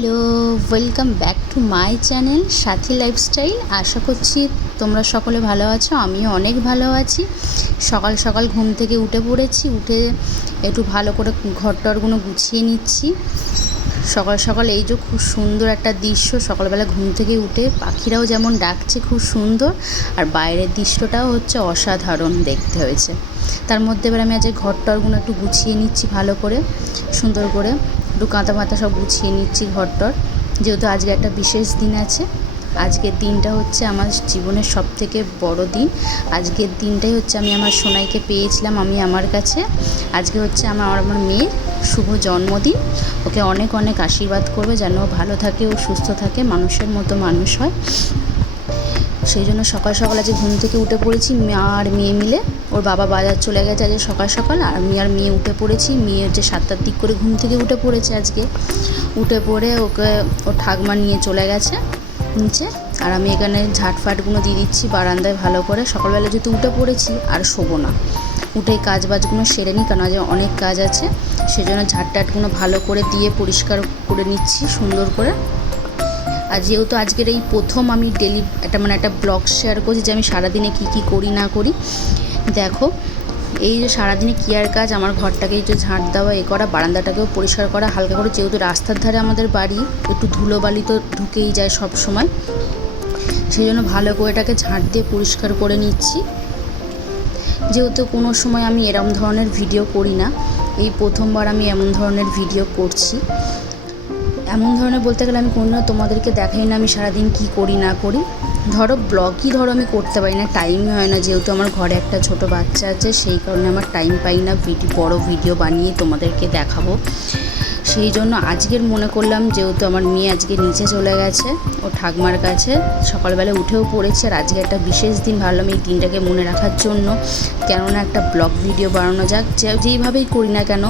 Hello, welcome back to my channel Sathi lifestyle. আশা করছি তোমরা সকলে ভালো আছো, আমিও অনেক ভালো আছি। সকাল সকাল ঘুম থেকে উঠে পড়েছি, উঠে একটু ভালো করে ঘরটরগুলো গুছিয়ে নিচ্ছি। সকাল সকাল এই যে খুব সুন্দর একটা দৃশ্য, সকালবেলা ঘুম থেকে উঠে পাখিরাও যেমন ডাকছে খুব সুন্দর, আর বাইরের দৃশ্যটাও হচ্ছে অসাধারণ দেখতে হয়েছে। তার মধ্যে এবার আমি আজ ঘরটরগুলো একটু গুছিয়ে নিচ্ছি ভালো করে, সুন্দর করে একটু কাঁথা মাথা সব গুছিয়ে নিচ্ছি ঘরটর, যেহেতু আজকে একটা বিশেষ দিন আছে। আজকের দিনটা হচ্ছে আমার জীবনের সবথেকে বড় দিন। আজকের দিনটাই হচ্ছে আমি আমার সোনাইকে পেয়েছিলাম আমি আমার কাছে। আজকে হচ্ছে আমার মেয়ের শুভ জন্মদিন। ওকে অনেক অনেক আশীর্বাদ করবে যেন ও ভালো থাকে, ও সুস্থ থাকে, মানুষের মতো মানুষ হয়। সেই জন্য সকাল সকাল আজকে ঘুম থেকে উঠে পড়েছি, মা আর মেয়ে মিলে। ওর বাবা বাজার চলে গেছে আজকে সকাল সকাল, আর আমি আর মেয়ে উঠে পড়েছি। মেয়ে হচ্ছে 7টার দিক করে ঘুম থেকে উঠে পড়েছে আজকে। উঠে পড়ে ওকে ওর ঠাকমা নিয়ে চলে গেছে নিচে, আর আমি এখানে ঝাঁটফাটগুলো দিয়ে দিচ্ছি বারান্দায় ভালো করে। সকালবেলা যেহেতু উঠে পড়েছি আর শোবো না, উঠে কাজ বাজগুলো সেরে নিই, কারণ আজ অনেক কাজ আছে। সেজন্য ঝাঁটটাটগুলো ভালো করে দিয়ে পরিষ্কার করে নিচ্ছি সুন্দর করে। আর যেহেতু আজকের এই প্রথম আমি ডেলি একটা ব্লগ শেয়ার করছি যে আমি সারাদিনে কী করি না করি। দেখো, এই যে সারাদিনে কী আর কাজ, আমার ঘরটাকে এই যে ঝাঁট দেওয়া, এ করা, বারান্দাটাকেও পরিষ্কার করা হালকা করে, যেহেতু রাস্তার ধারে আমাদের বাড়ি, একটু ধুলোবালি তো ঢুকেই যায় সব সময়। সেই জন্য ভালো করে এটাকে ঝাঁট দিয়ে পরিষ্কার করে নিচ্ছি। যেহেতু কোনো সময় আমি এরম ধরনের ভিডিও করি না, এই প্রথমবার আমি এমন ধরনের ভিডিও করছি। এমন ধরনের বলতে গেলে আমি কোনো তোমাদেরকে দেখাই না আমি সারাদিন কী করি না করি। ব্লগই আমি করতে পারি না, টাইমই হয় না। যেহেতু আমার ঘরে একটা ছোট বাচ্চা আছে, সেই কারণে আমার টাইম পাই না বড় ভিডিও বানিয়ে তোমাদেরকে দেখাবো। সেই জন্য আজকের মনে করলাম, যেহেতু আমার মেয়ে আজকে নিচে চলে গেছে ও ঠাকমার কাছে, সকালবেলা উঠেও পড়েছে, আর আজকে একটা বিশেষ দিন, ভাবলাম এই দিনটাকে মনে রাখার জন্য কেননা একটা ব্লগ ভিডিও বানানো যাক। যেইভাবেই করি না কেন,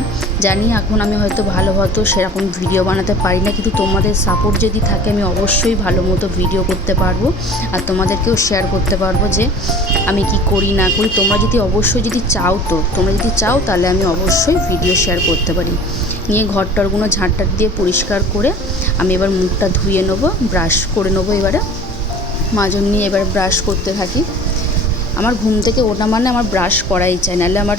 জানি এখন আমি হয়তো সেরকম ভিডিও বানাতে পারি না, কিন্তু তোমাদের সাপোর্ট যদি থাকে আমি অবশ্যই ভালো মতো ভিডিও করতে পারবো, আর তোমাদেরকেও শেয়ার করতে পারবো যে আমি কি করি না করি। তোমরা যদি চাও তাহলে আমি অবশ্যই ভিডিও শেয়ার করতে পারি। নিয়ে ঘরটরগুলো ঝাঁটটাট দিয়ে পরিষ্কার করে আমি এবার মুখটা ধুয়ে নেবো, ব্রাশ করে নেবো। এবারে মাজন নিয়ে এবার ব্রাশ করতে থাকি। আমার ঘুম থেকে ওঠা মানে আমার ব্রাশ করাই চাই, নাহলে আমার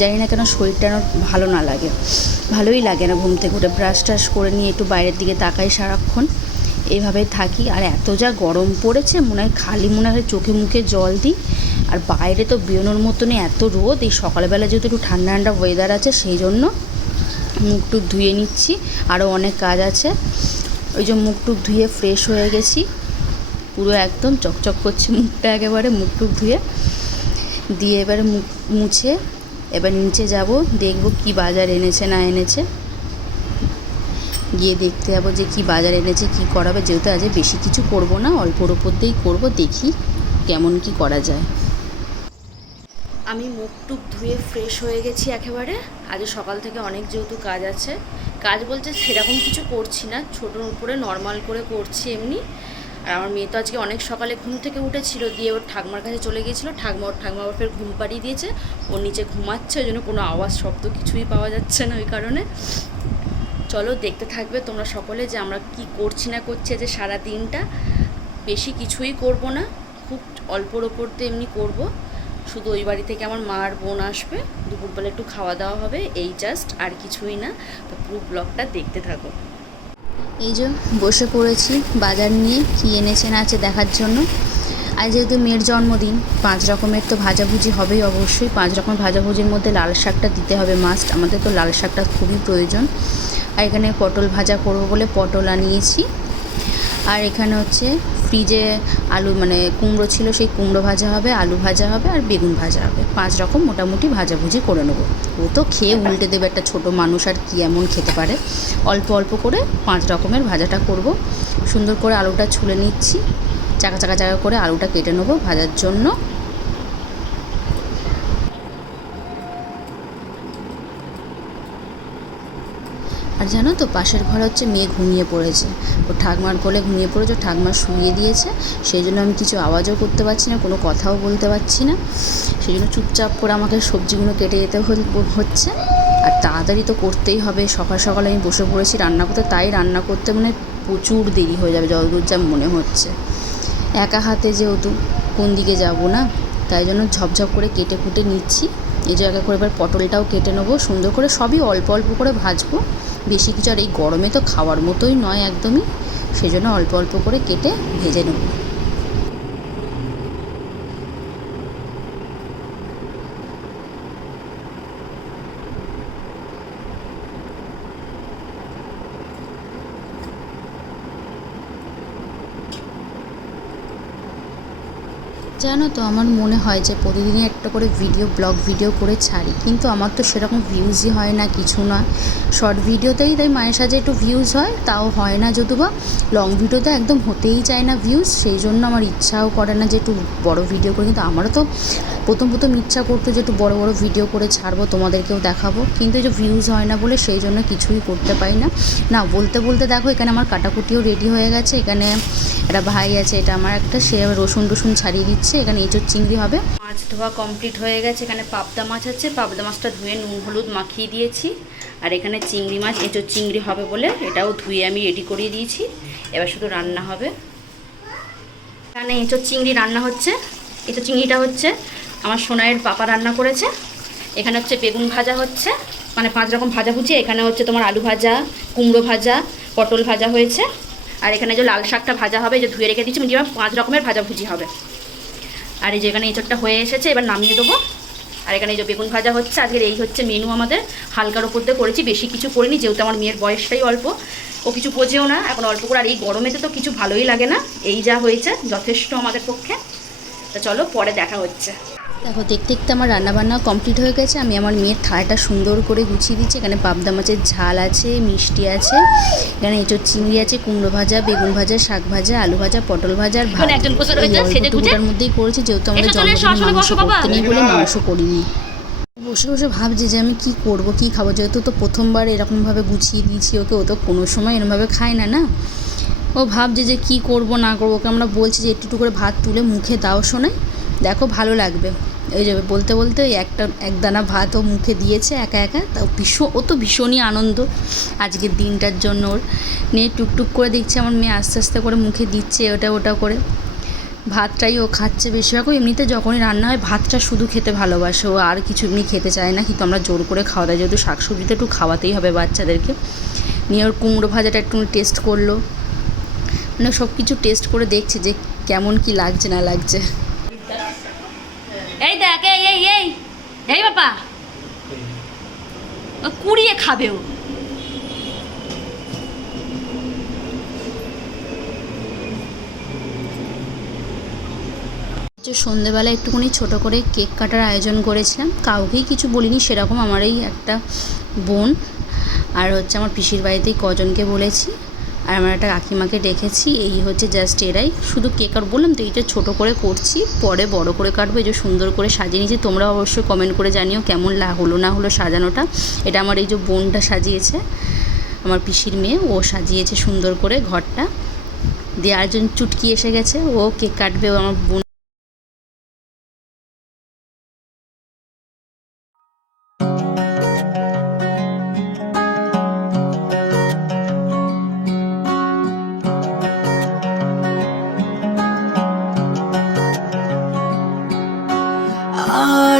জানি না কেন শরীরটা ভালোই লাগে না। ঘুম থেকে উঠে ব্রাশ টাশ করে নিয়ে একটু বাইরের দিকে তাকাই সারাক্ষণ, এইভাবে থাকি। আর এত যা গরম পড়েছে, মনে হয় চোখে মুখে জল দিই। আর বাইরে তো বেরোনোর মতনই এত রোদ। এই সকালবেলা যেহেতু একটু ঠান্ডা ঠান্ডা ওয়েদার আছে, সেই জন্য মুখ টুক ধুয়ে নিচ্ছি। আরও অনেক কাজ আছে। ওই যে মুখ টুক ধুয়ে ফ্রেশ হয়ে গেছি, পুরো একদম চকচক করছে মুখটা একেবারে। মুখ টুক ধুয়ে দিয়ে এবারে মুখ মুছে এবার নিচে যাব, দেখব কি বাজার এনেছে না এনেছে। গিয়ে দেখতে যাবো যে কি বাজার এনেছে, কি করাবে। যেহেতু আজ বেশি কিছু করব না, অল্পর ওপর দিয়েই করবো, দেখি কেমন কি করা যায়। আমি মুখ টুক ধুয়ে ফ্রেশ হয়ে গেছি একেবারে। আজ সকাল থেকে অনেক যেহেতু কাজ আছে, কাজ বলতে সেরকম কিছু করছি না, ছোটোর উপরে নর্মাল করে করছি এমনি। আর আমার মেয়ে তো আজকে অনেক সকালে ঘুম থেকে উঠেছিল, দিয়ে ওর ঠাকমার কাছে চলে গিয়েছিলো। ঠাকমা ওর ফের ঘুম পাড়িয়ে দিয়েছে, ওর নিচে ঘুমাচ্ছে। ওই জন্য কোনো আওয়াজ শব্দ কিছুই পাওয়া যাচ্ছে না, ওই কারণে। চলো দেখতে থাকবে তোমরা সকলে যে আমরা কি করছি না করছি যে সারা দিনটা। বেশি কিছুই করব না, খুব অল্পর ওপর দিয়ে এমনি করবো। শুধু ওই বাড়ি থেকে আমার মা আর বোন আসবে, দুপুরবেলা একটু খাওয়া দাওয়া হবে, এই জাস্ট, আর কিছুই না। তো পুরো ব্লগটা দেখতে থাকো। এই যে বসে পড়েছি বাজার নিয়ে, কী এনেছে না আছে দেখার জন্য। আজ যেহেতু মেয়ের জন্মদিন, 5 রকমের তো ভাজাভুজি হবেই অবশ্যই। 5 রকম ভাজাভুজির মধ্যে লাল শাকটা দিতে হবে মাস্ট, আমাদের তো লাল শাকটা খুবই প্রয়োজন। আর এখানে পটল ভাজা করবো বলে পটল আনিয়েছি। আর এখানে হচ্ছে ফ্রিজে আলু কুমড়ো ছিল, সেই কুমড়ো ভাজা হবে, আলু ভাজা হবে, আর বেগুন ভাজা হবে। 5 রকম মোটামুটি ভাজাভুজি করে নেবো। ও তো খেয়ে উল্টে দেবে, একটা ছোট মানুষ আর কি এমন খেতে পারে। অল্প অল্প করে 5 রকমের ভাজাটা করব। সুন্দর করে আলুটা ছুলে নিচ্ছি, চাকা করে আলুটা কেটে নেবো ভাজার জন্য। আর জানো তো, পাশের ঘর হচ্ছে মেয়ে ঘুমিয়ে পড়েছে, ও ঠাকমার কোলে ঘুমিয়ে পড়েছে, ঠাকমা শুইয়ে দিয়েছে। সেই জন্য আমি কিছু আওয়াজও করতে পারছি না, কোনো কথাও বলতে পারছি না। সেই জন্য চুপচাপ করে আমাকে সবজিগুলো কেটে যেতে হচ্ছে। আর তাড়াতাড়ি তো করতেই হবে। সকাল সকাল আমি বসে পড়েছি রান্না করতে, তাই রান্না করতে মানে প্রচুর দেরি হয়ে যাবে যতদূর যা মনে হচ্ছে। একা হাতে যেহেতু কোন দিকে যাব না, তাই জন্য ঝপঝপ করে কেটে কুটে নিচ্ছি। এই জায়গা করে এবার পটলটাও কেটে নেবো সুন্দর করে, সবই অল্প অল্প করে ভাজবো, বেশি কিছু। আর এই গরমে তো খাওয়ার মতোই নয় একদমই, সেই জন্য অল্প অল্প করে কেটে ভেজে নেবো। জানো তো, আমার মনে হয় যে প্রতিদিনই একটা করে ব্লগ ভিডিও করে ছাড়ি, কিন্তু আমার তো সেরকম ভিউজই হয় না, কিছু না। শর্ট ভিডিওতেই তাই মায়ের সাথে একটু ভিউজ হয়, তাও হয় না যদিও বা। লং ভিডিওতে একদম হতেই চায় না ভিউজ, সেই জন্য আমার ইচ্ছাও করে না যে একটু বড় ভিডিও করি। কিন্তু আমারও তো প্রথম ইচ্ছা করতো যে একটু বড় বড় ভিডিও করে ছাড়বো, তোমাদেরকেও দেখাবো, কিন্তু এই যে ভিউজ হয় না বলে সেই জন্য কিছুই করতে পারি না। না বলতে বলতে দেখো এখানে আমার কাটাকুটিও রেডি হয়ে গেছে। এখানে একটা ভাই আছে, এটা আমার একটা, সে রসুন ছাড়িয়ে দিচ্ছে। এখানে এঁচোড় চিংড়ি হবে। মাছ ধোয়া কমপ্লিট হয়ে গেছে। এখানে পাবদা মাছ আছে, পাবদা মাছটা ধুয়ে নুন হলুদ মাখিয়ে দিয়েছি। আর এখানে চিংড়ি মাছ, এঁচোড় চিংড়ি হবে বলে এটাও ধুয়ে আমি রেডি করিয়ে দিয়েছি। এবার শুধু রান্না হবে। এখানে এঁচোড় চিংড়ি রান্না হচ্ছে। এঁচোড় চিংড়িটা হচ্ছে আমার সোনাইয়ের পাপা রান্না করেছে। এখানে হচ্ছে বেগুন ভাজা হচ্ছে, মানে 5 রকম ভাজা ভুজি। এখানে হচ্ছে তোমার আলু ভাজা, কুমড়ো ভাজা, পটল ভাজা হয়েছে। আর এখানে যে লাল শাকটা ভাজা হবে, যে ধুয়ে রেখে দিচ্ছি, মিনিমাম 5 রকমের ভাজাভুজি হবে। আর এই যে এখানে এঁচোড়টা হয়ে এসেছে, এবার নামিয়ে দেবো। আর এখানে এই যে বেগুন ভাজা হচ্ছে। আজকের এই হচ্ছে মেনু আমাদের। হালকার ওপর দিয়ে করেছি, বেশি কিছু করিনি, যেহেতু আমার মেয়ের বয়সটাই অল্প, ও কিছু বোঝেও না এখন, অল্প করে। আর এই গরমেতে তো কিছু ভালোই লাগে না, এই যা হয়েছে যথেষ্ট আমাদের পক্ষে। তা চলো পরে দেখা হচ্ছে। দেখো দেখতে দেখতে আমার রান্নাবান্না কমপ্লিট হয়ে গেছে। আমি আমার মেয়ের থালাটা সুন্দর করে গুছিয়ে দিচ্ছি। এখানে পাবদা মাছের ঝাল আছে, মিষ্টি আছে, এখানে এঁচোড় চিংড়ি আছে, কুমড়ো ভাজা, বেগুন ভাজা, শাক ভাজা, আলু ভাজা, পটল ভাজা আর ভাত। অল্পটুকুটার মধ্যেই করেছি, যেহেতু আমাদের জন্মদিনে মাংস করতে নেই বলে মাংস করিনি। বসে বসে ভাবছি যে আমি কি করব, কি খাবো, যেহেতু তো প্রথমবার এরকমভাবে গুছিয়ে দিয়েছি ওকে। ও তো কোনো সময় এরকমভাবে খায় না, না। ও ভাবছে যে কি করব না করবো। ওকে আমরা বলছি যে একটু করে ভাত তুলে মুখে দাও শোনায়, দেখো ভালো লাগবে। এই যে বলতে বলতে ওই এক দানা ভাত ও মুখে দিয়েছে একা একা। তাও ও তো ভীষণই আনন্দ আজকের দিনটার জন্য। ওর নিয়ে টুকটুক করে দেখছি আমার মেয়ে আস্তে আস্তে করে মুখে দিচ্ছে ওটা করে। ভাতটাই ও খাচ্ছে বেশিরভাগ। এমনিতে যখনই রান্না হয় ভাতটা শুধু খেতে ভালোবাসে, ও আর কিছু এমনি খেতে চায় না, কিন্তু আমরা জোর করে খাওয়া দাওয়া, যেহেতু শাকসবজিটা একটু খাওয়াতেই হবে বাচ্চাদেরকে। নিয়ে ওর কুমড়ো ভাজাটা একটু টেস্ট করলো, মানে সব কিছু টেস্ট করে দেখছে যে কেমন কি লাগছে না লাগছে। এই দেখ, এই এই এই এই বাবা, কুড়িয়ে খাবে ও। সন্ধেবেলা একটুখানি ছোট করে কেক কাটার আয়োজন করেছিলাম, কাউকেই কিছু বলিনি সেরকম। আমার এই একটা বোন আর হচ্ছে আমার পিসির বাড়িতেই কজনকে বলেছি, আর আমার একটা কাকিমাকে ডেকেছি। এই হচ্ছে জাস্ট এরাই, শুধু কেক আর বললাম তো এইটা ছোটো করে করছি, পরে বড় করে কাটবো। এই যে সুন্দর করে সাজিয়ে নিয়েছি, তোমরা অবশ্যই কমেন্ট করে জানিও কেমন হলো না হলো সাজানোটা। এটা আমার এই যে বোনটা সাজিয়েছে, আমার পিসির মেয়ে, ও সাজিয়েছে সুন্দর করে ঘরটা দিয়ে। আরেকজন চুটকি এসে গেছে, ও কেক কাটবে, আমার বোন।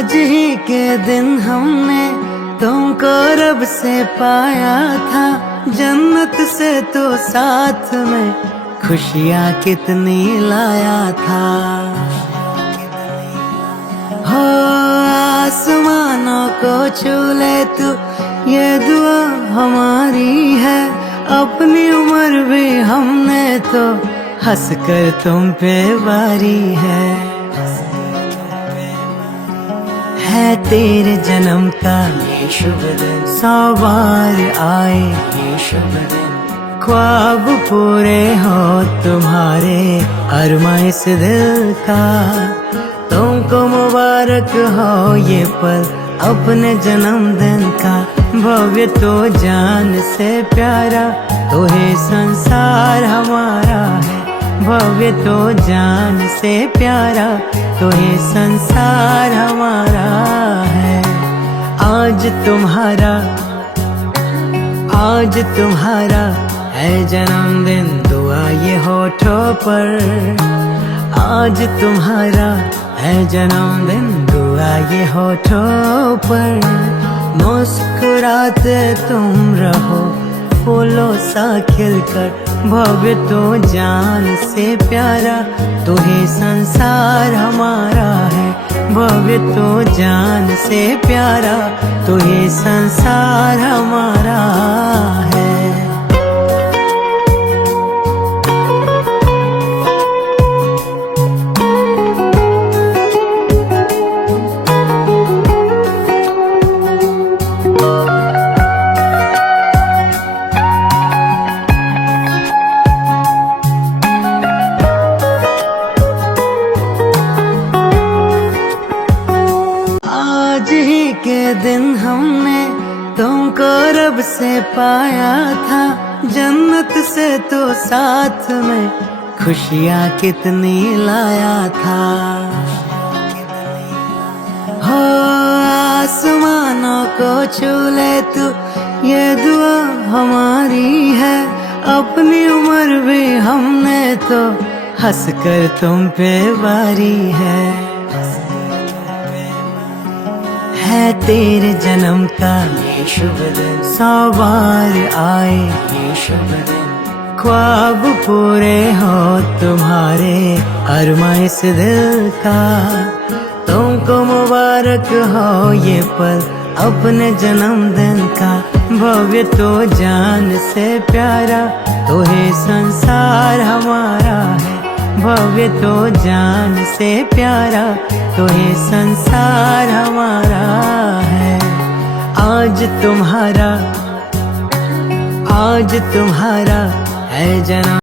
आज ही के दिन हमने तुमको रब से पाया था, जन्नत से तो साथ में खुशियाँ कितनी लाया था। हो आसमानों को छू ले तू, ये दुआ हमारी है। अपनी उम्र भी हमने तो हंस कर तुम पे वारी है तेरे जन्म का ये शुभ दिन, 100 बार आए ये शुभ दिन, ख्वाब पूरे हो तुम्हारे अरमा इस दिल का। तुमको मुबारक हो ये पल अपने जन्मदिन का, भव्य तो जान से प्यारा तो है संसार हमारा है। भव्य तो जान से प्यारा तो ये संसार हमारा है। आज तुम्हारा है जन्मदिन, दुआ ये होठों पर। आज तुम्हारा है जन्मदिन, दुआ ये होठों पर। मुस्कुराते तुम रहो फूलों सा खिलकर, भव्य तो जान से प्यारा, तू ही संसार हमारा है। भव्य तो जान से प्यारा, तू ही संसार हमारा है। आज ही के दिन हमने तुमको रब से पाया था, जन्नत से तो साथ में खुशियाँ कितनी लाया था। हो आसमानों को छू ले तू, ये दुआ हमारी है। अपनी उम्र भी हमने तो हंस कर तुम पे वारी है तेरे जन्म का ये शुभ दिन, 100 बार आए ये शुभ दिन। ख्वाब पूरे हो तुम्हारे, अरमा इस दिल का। तुमको मुबारक हो ये पल अपने जन्मदिन का। भव्य तो जान से प्यारा, तो ही संसार हमारा है। भव्य तो जान से प्यारा, तो ही संसार हमारा है। आज तुम्हारा है जन्म